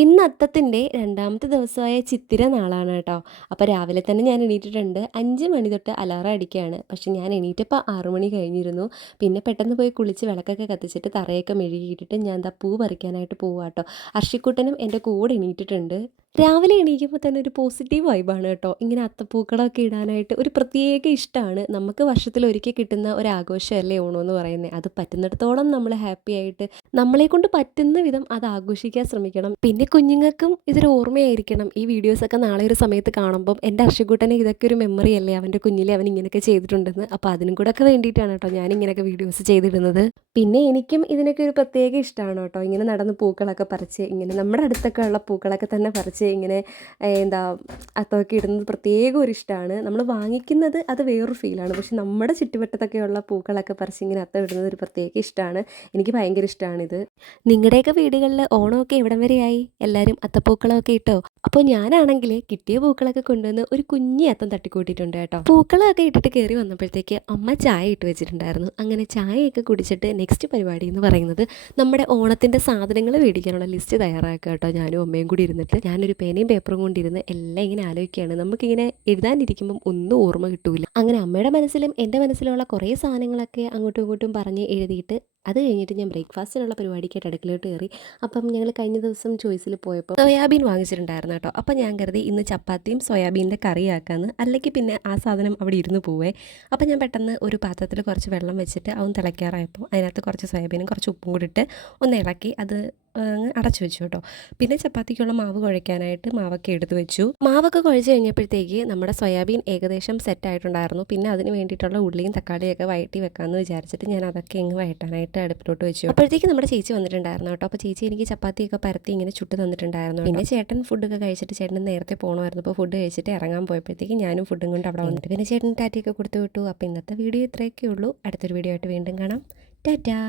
ഇന്ന് അത്തത്തിൻ്റെ രണ്ടാമത്തെ ദിവസമായ ചിത്തിര നാളാണ് കേട്ടോ. അപ്പോൾ രാവിലെ തന്നെ ഞാൻ എണീറ്റിട്ടുണ്ട്. 5 മണി തൊട്ട് അലാറം അടിക്കുകയാണ്. പക്ഷെ ഞാൻ എണീറ്റപ്പോൾ 6 മണി കഴിഞ്ഞിരുന്നു. പിന്നെ പെട്ടെന്ന് പോയി കുളിച്ച് വിളക്കൊക്കെ കത്തിച്ചിട്ട് തറയൊക്കെ മെഴുകിയിട്ടിട്ട് ഞാൻ ദാ പൂ പറിക്കാനായിട്ട് പോവാട്ടോ. അർഷിക്കുട്ടനും എൻ്റെ കൂടെ എണീറ്റിട്ടുണ്ട്. രാവിലെ എണീക്കുമ്പോൾ തന്നെ ഒരു പോസിറ്റീവ് വൈബാണ് കേട്ടോ. ഇങ്ങനെ അത്തപ്പൂക്കളമൊക്കെ ഇടാനായിട്ട് ഒരു പ്രത്യേക ഇഷ്ടമാണ്. നമുക്ക് വർഷത്തിലൊരിക്കൽ കിട്ടുന്ന ഒരു ആഘോഷമല്ലേ ഓണം എന്ന് പറയുന്നത്. അത് പറ്റുന്നിടത്തോളം നമ്മൾ ഹാപ്പി ആയിട്ട് നമ്മളെക്കൊണ്ട് പറ്റുന്ന വിധം അത് ആഘോഷിക്കാൻ ശ്രമിക്കണം. പിന്നെ കുഞ്ഞുങ്ങൾക്കും ഇതൊരു ഓർമ്മയായിരിക്കണം. ഈ വീഡിയോസൊക്കെ നാളെ ഒരു സമയത്ത് കാണുമ്പം എൻ്റെ അർഷിക്കുട്ടന് ഇതൊക്കെ ഒരു മെമ്മറി അല്ലേ, അവൻ്റെ കുഞ്ഞിലെ അവൻ ഇങ്ങനെയൊക്കെ ചെയ്തിട്ടുണ്ടെന്ന്. അപ്പോൾ അതിനും കൂടെ ഒക്കെ വേണ്ടിയിട്ടാണ് കേട്ടോ ഞാൻ ഇങ്ങനെയൊക്കെ വീഡിയോസ് ചെയ്തിടുന്നത്. പിന്നെ എനിക്കും ഇതിനൊക്കെ ഒരു പ്രത്യേക ഇഷ്ടമാണ് കേട്ടോ. ഇങ്ങനെ നടന്ന് പൂക്കളൊക്കെ പറിച്ച് ഇങ്ങനെ നമ്മുടെ അടുത്തൊക്കെ ഉള്ള പൂക്കളൊക്കെ തന്നെ പറിച്ച് ഇങ്ങനെ എന്താ അത്തമൊക്കെ ഇടുന്നത് പ്രത്യേക ഒരു ഇഷ്ടമാണ്. നമ്മൾ വാങ്ങിക്കുന്നത് അത് വേറൊരു ഫീലാണ്. പക്ഷെ നമ്മുടെ ചുറ്റുവട്ടത്തൊക്കെയുള്ള പൂക്കളൊക്കെ പറിച്ച് ഇങ്ങനെ അത്തം ഇടുന്നത് ഒരു പ്രത്യേക ഇഷ്ടമാണ്. എനിക്ക് ഭയങ്കര ഇഷ്ടമാണിത്. നിങ്ങളുടെയൊക്കെ വീടുകളിൽ ഓണമൊക്കെ എവിടം വരെയായി? എല്ലാവരും അത്തപ്പൂക്കളമൊക്കെ ഇട്ടോ? അപ്പോൾ ഞാനാണെങ്കിൽ കിട്ടിയ പൂക്കളൊക്കെ കൊണ്ടുവന്ന് ഒരു കുഞ്ഞി അത്തം തട്ടിക്കൂട്ടിയിട്ടുണ്ട് കേട്ടോ. പൂക്കളമൊക്കെ ഇട്ടിട്ട് കയറി വന്നപ്പോഴത്തേക്ക് അമ്മ ചായ ഇട്ട് വെച്ചിട്ടുണ്ടായിരുന്നു. അങ്ങനെ ചായയൊക്കെ കുടിച്ചിട്ട് നെക്സ്റ്റ് പരിപാടി എന്ന് പറയുന്നത് നമ്മുടെ ഓണത്തിൻ്റെ സാധനങ്ങൾ മേടിക്കാനുള്ള ലിസ്റ്റ് തയ്യാറാക്കുക കേട്ടോ. ഞാനും അമ്മയും കൂടി ഇരുന്നിട്ട് ഞാനൊരു പേനയും പേപ്പറും കൊണ്ടിരുന്ന് എല്ലാം ഇങ്ങനെ ആലോചിക്കുകയാണ്. നമുക്കിങ്ങനെ എഴുതാനിരിക്കുമ്പം ഒന്നും ഓർമ്മ കിട്ടൂല. അങ്ങനെ അമ്മയുടെ മനസ്സിലും എൻ്റെ മനസ്സിലുള്ള കുറേ സാധനങ്ങളൊക്കെ അങ്ങോട്ടും ഇങ്ങോട്ടും പറഞ്ഞ് എഴുതിയിട്ട് അത് കഴിഞ്ഞിട്ട് ഞാൻ ബ്രേക്ക്ഫാസ്റ്റിനുള്ള പരിപാടിക്കായിട്ട് അടുക്കളയോട്ട് കയറി. അപ്പം ഞങ്ങൾ കഴിഞ്ഞ ദിവസം ചോയ്സിൽ പോയപ്പോൾ സോയാബീൻ വാങ്ങിച്ചിട്ടുണ്ടായിരുന്നു കേട്ടോ. അപ്പം ഞാൻ കരുതി ഇന്ന് ചപ്പാത്തിയും സോയാബീൻ്റെ കറിയാക്കാമെന്ന്. അല്ലെങ്കിൽ പിന്നെ ആ സാധനം അവിടെ ഇരുന്ന് പോവേ. അപ്പം ഞാൻ പെട്ടെന്ന് ഒരു പാത്രത്തിൽ കുറച്ച് വെള്ളം വെച്ചിട്ട് അവൻ തിളയ്ക്കാറായപ്പോൾ അതിനകത്ത് കുറച്ച് സോയാബീനും കുറച്ച് ഉപ്പും കൂടി ഇട്ട് ഒന്ന് ഇളക്കി അത് അടച്ചു വെച്ചു കേട്ടോ. പിന്നെ ചപ്പാത്തിക്കുള്ള മാവ് കുഴയ്ക്കാനായിട്ട് മാവൊക്കെ എടുത്ത് വെച്ചു. മാവൊക്കെ കുഴച്ച് കഴിഞ്ഞപ്പോഴത്തേക്ക് നമ്മുടെ സോയാബീൻ ഏകദേശം സെറ്റായിട്ടുണ്ടായിരുന്നു. പിന്നെ അതിന് വേണ്ടിയിട്ടുള്ള ഉള്ളിയും തക്കാളിയൊക്കെ വഴറ്റി വെക്കാമെന്ന് വിചാരിച്ചിട്ട് ഞാൻ അതൊക്കെ ഇങ്ങ് വഴറ്റാനായിട്ട് അടുപ്പിലോട്ട് വെച്ചു. അപ്പോഴത്തേക്ക് നമ്മുടെ ചേച്ചി വന്നിട്ടുണ്ടായിരുന്നു കേട്ടോ. അപ്പോൾ ചേച്ചി എനിക്ക് ചപ്പാത്തിയൊക്കെ പരത്തി ഇങ്ങനെ ചുട്ട് തന്നിട്ടുണ്ടായിരുന്നു. പിന്നെ ചേട്ടൻ ഫുഡൊക്കെ കഴിച്ചിട്ട് ചേട്ടൻ നേരത്തെ പോകണമായിരുന്നു. അപ്പോൾ ഫുഡ് കഴിച്ചിട്ട് ഇറങ്ങാൻ പോയപ്പോഴത്തേക്ക് ഞാനും ഫുഡും കൊണ്ട് അവിടെ വന്നിട്ട് പിന്നെ ചേട്ടൻ ടാറ്റയൊക്കെ കൊടുത്തു വിട്ടു. അപ്പോൾ ഇന്നത്തെ വീഡിയോ ഇത്രയൊക്കെ ഉള്ളൂ. അടുത്തൊരു വീഡിയോ ആയിട്ട് വീണ്ടും കാണാം. ടാറ്റാ.